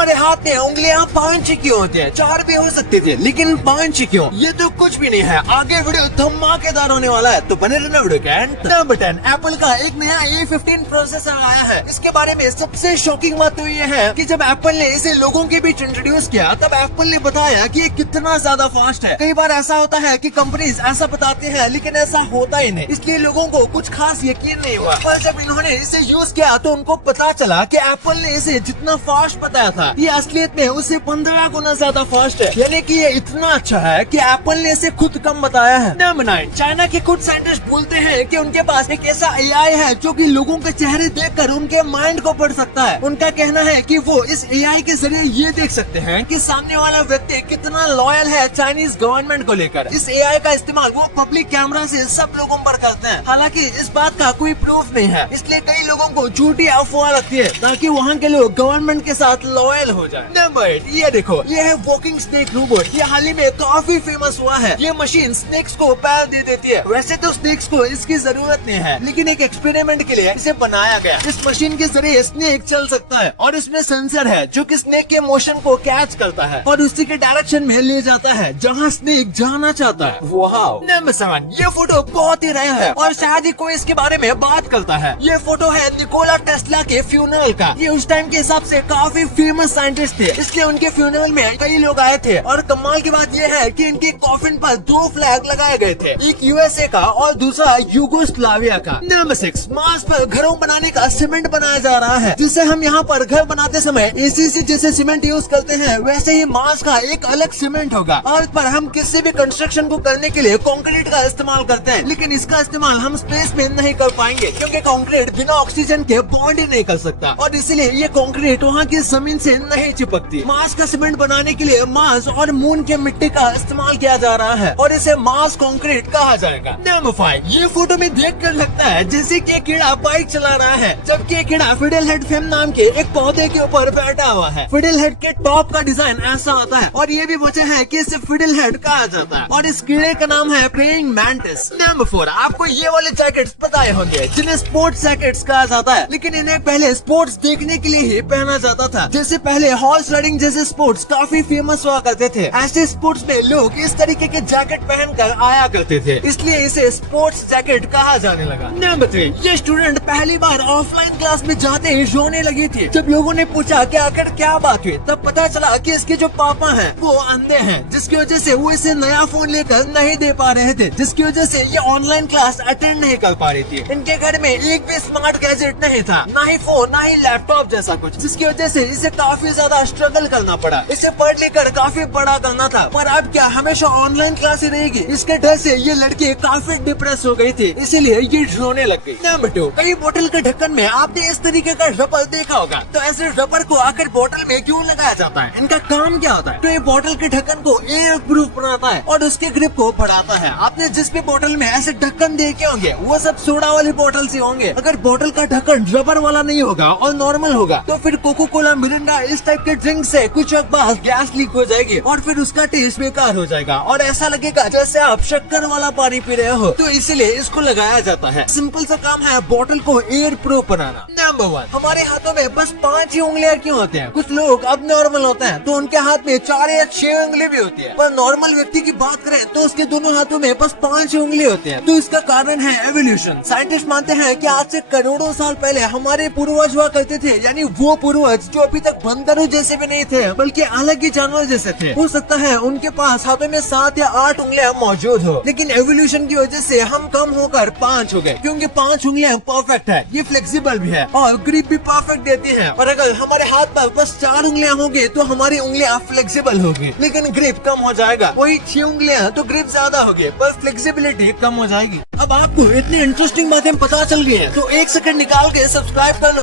हमारे हाथ में उंगलियां 5 क्यों होती हैं? 4 भी हो सकती थी, लेकिन 5 क्यों? ये तो कुछ भी नहीं है। आगे वीडियो धमाकेदार होने वाला है, तो बने रहना वीडियो के एंड। नंबर 10, एप्पल का एक नया A15 प्रोसेसर आया है। इसके बारे में सबसे शॉकिंग बात तो ये है कि जब एप्पल ने इसे लोगों के बीच इंट्रोड्यूस किया, तब एप्पल ने बताया कि ये कितना ज्यादा फास्ट है। कई बार ऐसा होता है कि कंपनीज ऐसा बताते हैं, लेकिन ऐसा होता ही नहीं, इसलिए लोगों को कुछ खास यकीन नहीं हुआ। पर जब इन्होंने इसे यूज किया तो उनको पता चला कि एप्पल ने इसे जितना फास्ट बताया था, ये असलियत में उससे 15 गुना ज्यादा फास्ट है। यानी कि ये इतना अच्छा है कि एप्पल ने इसे खुद कम बताया है। नंबर 9, चाइना के कुछ साइंटिस्ट बोलते हैं कि उनके पास एक ऐसा AI है जो कि लोगों के चेहरे देखकर उनके माइंड को पढ़ सकता है। उनका कहना है कि वो इस AI के जरिए ये देख सकते हैं कि सामने वाला व्यक्ति कितना लॉयल है चाइनीज गवर्नमेंट को लेकर। इस AI का इस्तेमाल वो पब्लिक कैमरा से सब लोगों पर करते हैं। हालांकि इस बात का कोई प्रूफ नहीं है, इसलिए कई लोगों को झूठी अफवाह लगती है ताकि वहाँ के लोग गवर्नमेंट के साथ लॉयल हो जाए। नंबर 8, ये देखो, ये है वॉकिंग स्नेक रोबोट। ये हाल ही में काफी फेमस हुआ है। ये मशीन स्नेक्स को पैर दे देती है। वैसे तो स्नेक्स को इसकी जरूरत नहीं है, लेकिन एक एक्सपेरिमेंट के लिए इसे बनाया गया। इस मशीन के जरिए स्नेक चल सकता है और इसमें सेंसर है जो कि स्नेक के मोशन को कैच करता है और उसी के डायरेक्शन में ले जाता है जहाँ स्नेक जाना चाहता है। वाओ। नंबर 7, ये फोटो बहुत ही रेयर है और शायद ही कोई इसके बारे में बात करता है। ये फोटो है निकोला टेस्ला के फ्यूनरल का। ये उस टाइम के हिसाब से काफी फेमस साइंटिस्ट थे, इसलिए उनके फ्यूनरल में कई लोग आए थे। और कमाल की बात यह है कि इनके कॉफिन पर 2 फ्लैग लगाए गए थे, एक USA का और दूसरा यूगोस्लाविया का। नंबर 6, मार्स पर घरों बनाने का सीमेंट बनाया जा रहा है, जिससे हम यहाँ पर घर बनाते समय ACC जैसे सीमेंट यूज करते हैं, वैसे ही मार्स का एक अलग सीमेंट होगा। अर्थ पर हम किसी भी कंस्ट्रक्शन को करने के लिए कंक्रीट का इस्तेमाल करते हैं, लेकिन इसका इस्तेमाल हम स्पेस में नहीं कर पाएंगे क्योंकि कंक्रीट बिना ऑक्सीजन के बॉन्ड ही नहीं कर सकता और इसलिए ये कंक्रीट वहाँ की जमीन से नहीं चिपकती। मार्स का सीमेंट बनाने के लिए मार्स और मून के मिट्टी का इस्तेमाल किया जा रहा है और इसे मार्स कंक्रीट कहा जाएगा। नंबर 5, ये फोटो में देखकर लगता है जैसे कि एक कीड़ा बाइक चला रहा है, जबकि ये कीड़ा फिडल-हेड फेम नाम के एक पौधे के ऊपर बैठा हुआ है। फिडल-हेड के टॉप का डिजाइन ऐसा होता है और ये भी वजह है कि इसे फिडल-हेड कहा जाता है और इस कीड़े का नाम है प्रेइंग मैंटिस। नंबर 4, आपको ये वाले जैकेट्स पता ही होंगे जिन्हें स्पोर्ट्स जैकेट्स कहा जाता है, लेकिन इन्हें पहले स्पोर्ट्स देखने के लिए ही पहना जाता था। जैसे पहले हॉर्स राइडिंग जैसे स्पोर्ट्स काफी फेमस हुआ करते थे, ऐसे स्पोर्ट्स में लोग इस तरीके के जैकेट पहनकर आया करते थे, इसलिए इसे स्पोर्ट्स जैकेट कहा जाने लगा। नंबर 3, ये स्टूडेंट पहली बार ऑफलाइन क्लास में जाते ही रोने लगी थी। जब लोगों ने पूछा कि आखिर क्या बात हुई, तब पता चला कि इसके जो पापा हैं वो अंधे हैं, जिसकी वजह से वो इसे नया फोन लेकर नहीं दे पा रहे थे, जिसकी वजह से ये ऑनलाइन क्लास अटेंड नहीं कर पा रही थी। इनके घर में एक भी स्मार्ट गैजेट नहीं था, ना ही फोन ना ही लैपटॉप जैसा कुछ, जिसकी वजह से इसे काफी ज्यादा स्ट्रगल करना पड़ा। इसे पढ़ लिख कर काफी बड़ा करना था, पर अब क्या हमेशा ऑनलाइन क्लास ही रहेगी? इसके डर से ये लड़की काफी डिप्रेस हो गई थी, इसीलिए ये रोने लग गई। नंबर 2, कई बोतल के ढक्कन में आपने इस तरीके का रबर देखा होगा, तो ऐसे रबर को आखिर बोतल में क्यों लगाया जाता है? इनका काम क्या होता है? तो ये बोतल के ढक्कन को एयर प्रूफ बनाता है और उसके ग्रिप को बढ़ाता है। आपने जिस भी बोतल में ऐसे ढक्कन देखे होंगे वो सब सोडा वाली बोतल से होंगे। अगर बोतल का ढक्कन रबर वाला नहीं होगा और नॉर्मल होगा, तो फिर कोको कोला, मिरिंडा इस टाइप के ड्रिंक से कुछ वक्त बाद गैस लीक हो जाएगी और फिर उसका टेस्ट बेकार हो जाएगा और ऐसा लगेगा जैसे आप शक्कर वाला पानी पी रहे हो। तो इसीलिए इसको लगाया जाता है। सिंपल सा काम है बोतल को एयर प्रूफ बनाना। नंबर 1, हमारे हाथों में बस 5 ही उंगलियां क्यों होते हैं? कुछ लोग अब नॉर्मल होते हैं तो उनके हाथ में 4 या 6 उंगली भी होती है, पर नॉर्मल व्यक्ति की बात करें तो उसके दोनों हाथों में बस 5 उंगली होती है। तो इसका कारण है एवोल्यूशन। साइंटिस्ट मानते हैं कि आज से करोड़ों साल पहले हमारे पूर्वज हुआ करते थे, यानी वो पूर्वज जो अभी तक बंदरों जैसे भी नहीं थे बल्कि अलग ही जानवर जैसे थे। हो सकता है उनके पास हाथों में 7 या 8 उंगलियां मौजूद हो, लेकिन एवोल्यूशन की वजह से हम कम होकर 5 हो गए, क्योंकि 5 उंगलियां परफेक्ट है, ये फ्लेक्सिबल भी है और ग्रिप भी परफेक्ट देती है। और अगर हमारे हाथ पर बस 4 उंगलियां होंगी तो हमारी उंगलियां फ्लेक्सिबल होगी, लेकिन ग्रिप कम हो जाएगा। वही 6 उंगलियां तो ग्रिप ज्यादा होगी पर फ्लेक्सिबिलिटी कम हो जाएगी। अब आपको इतनी इंटरेस्टिंग बातें पता चल गई है तो 1 सेकंड निकाल के सब्सक्राइब कर लो।